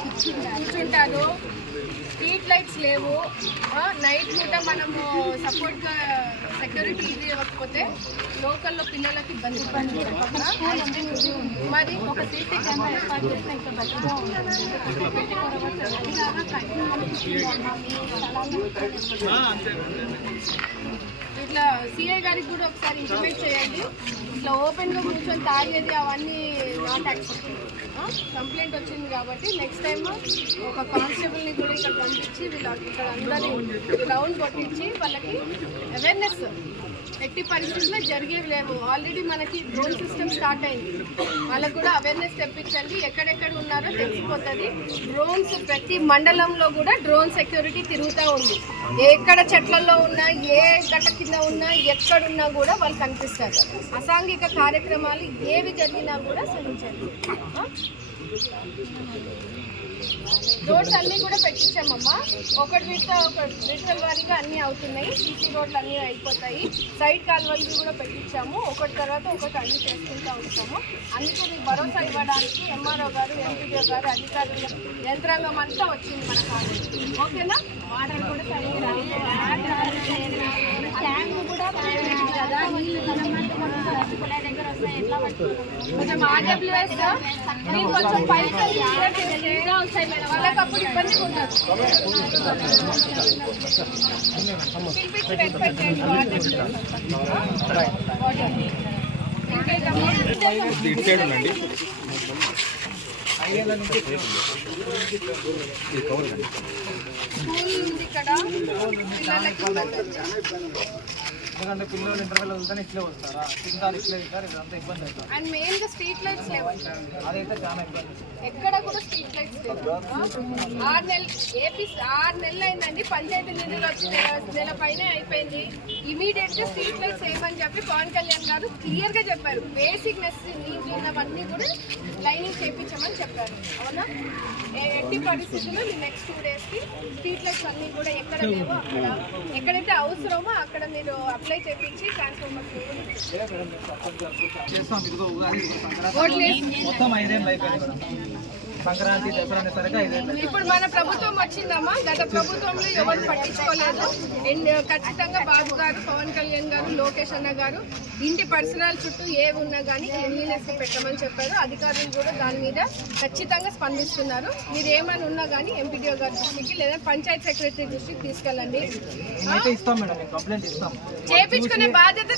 కూర్చుంటాను. Street lights లేవు. Night పూట మనము సపోర్ట్గా సెక్యూరిటీ ఇది ఇవ్వకపోతే లోకల్లో పిల్లలకి ఇబ్బంది ఇబ్బంది మరి ఒక సీటీ కెమెరా ఏర్పాటు చేస్తే ఇంకా బెటర్గా ఉంటుంది ఇట్లా సిఐ గారికి కూడా ఒకసారి ఇన్వైట్ చేయండి. ఇట్లా ఓపెన్గా కూర్చొని తాగేది అవన్నీ నాట్ కంప్లైంట్ వచ్చింది కాబట్టి నెక్స్ట్ టైం ఒక కానిస్టేబుల్ని కూడా ఇక్కడ పంపించి వీళ్ళ ఇక్కడ అందరినీ రౌండ్ కొట్టించి వాళ్ళకి అవేర్నెస్ ఎట్టి పరిస్థితుల్లో జరిగేవి లేవు. ఆల్రెడీ మనకి డ్రోన్ సిస్టమ్ స్టార్ట్ అయింది. వాళ్ళకు కూడా అవేర్నెస్ తెప్పించండి. ఎక్కడెక్కడ ఉన్నారో తెలిసిపోతుంది. డ్రోన్స్ ప్రతి మండలంలో కూడా డ్రోన్ సెక్యూరిటీ తిరుగుతూ ఉంది. ఎక్కడ చెట్లలో ఉన్నా ఏ గట్ట కింద ఉన్నా ఎక్కడున్నా కూడా వాళ్ళు కనిపిస్తారు. అసాంఘిక కార్యక్రమాలు ఏవి జరిగినా కూడా సహించండి ఆ? రోడ్స్ అన్నీ కూడా పెట్టించామమ్మా. ఒకటి విడత ఒక విడతల వారీగా అన్నీ అవుతున్నాయి. సీసీ రోడ్లు అన్నీ అయిపోతాయి. సైడ్ కాలువలు కూడా పెట్టించాము. ఒకటి తర్వాత ఒకటి అన్నీ చేసుకుంటూ ఉంటాము. అందుకే మీకు భరోసా ఇవ్వడానికి ఎంఆర్ఓ గారు ఎంపీడీఓ గారు అధికారులు యంత్రాంగం అంతా వచ్చింది మన కాలేజీ ఓకేనా? వాటర్ కూడా సరిగ్గా ట్యాంక్ కూడా కదా నీళ్ళు దగ్గర వస్తాయి ఎట్లా కొంచెం ఆర్డబ్ల్యూఎస్ మీరు కొంచెం పైకి వస్తాయి మేడం వాళ్ళకి అప్పుడు ఉండదు పిలిపించి ఇటు సైడ్ ఉండండి స్కూల్ ఉంది ఇక్కడ పిల్లలకి ఎందుకంటే పిల్లలు ఇంటర్వెల్ వెళ్తానే ఇట్లే వస్తారా తింటారు ఇట్లే తింటారు ఇదంతా ఇబ్బంది అవుతుంది అండ్ మెయిన్గా స్ట్రీట్ లైట్స్ లేవు? అదైతే చాలా ఇబ్బంది. ఎక్కడ కూడా స్ట్రీట్ లైట్స్ లేవు? ఆరు నెలలు ఏపీ ఆరు నెలలు అయిందండి. పంచాయతీ నిధులు వచ్చి నెల పైన అయిపోయింది. ఇమీడియట్గా స్ట్రీట్ లైట్స్ వేయమని చెప్పి పవన్ కళ్యాణ్ గారు క్లియర్గా చెప్పారు. బేసిక్ నెసెసిటీ ఉన్నవన్నీ కూడా లైనింగ్ చేయించమని చెప్పారు. అవునా? ఎట్టి పరిస్థితుల్లో మీ నెక్స్ట్ టూ డేస్కి స్ట్రీట్ లైట్స్ అన్ని కూడా ఎక్కడ లేవో అక్కడ. ఎక్కడైతే అవసరమో అక్కడ మీరు ట్రాన్స్ఫార్మర్ చేస్తాం ఇదిగో మొత్తం ఐదేళ్ళు అయిపోయింది సంక్రాంతి దసరా అనేసరికి ఐదేళ్ళు ఇప్పుడు మన ప్రభుత్వం వచ్చిందమ్మా. గత ప్రభుత్వంలో ఎవరు పట్టించుకోలేదు. అండ్ ఖచ్చితంగా బాబు గారు పవన్ కళ్యాణ్ గారు లోకేష్ అన్న గారు ఇంటి పరిసరాల చుట్టూ ఏవి ఉన్నా కానీ క్లీన్లీనెస్ పెట్టమని చెప్పారు. అధికారులు కూడా దాని మీద ఖచ్చితంగా స్పందిస్తున్నారు. మీరు ఏమైనా ఉన్నా కానీ ఎంపీడీఓ గారి దృష్టికి లేదా పంచాయత్ సెక్రటరీ దృష్టికి తీసుకెళ్ళండి. చేపించుకునే బాధ్యత.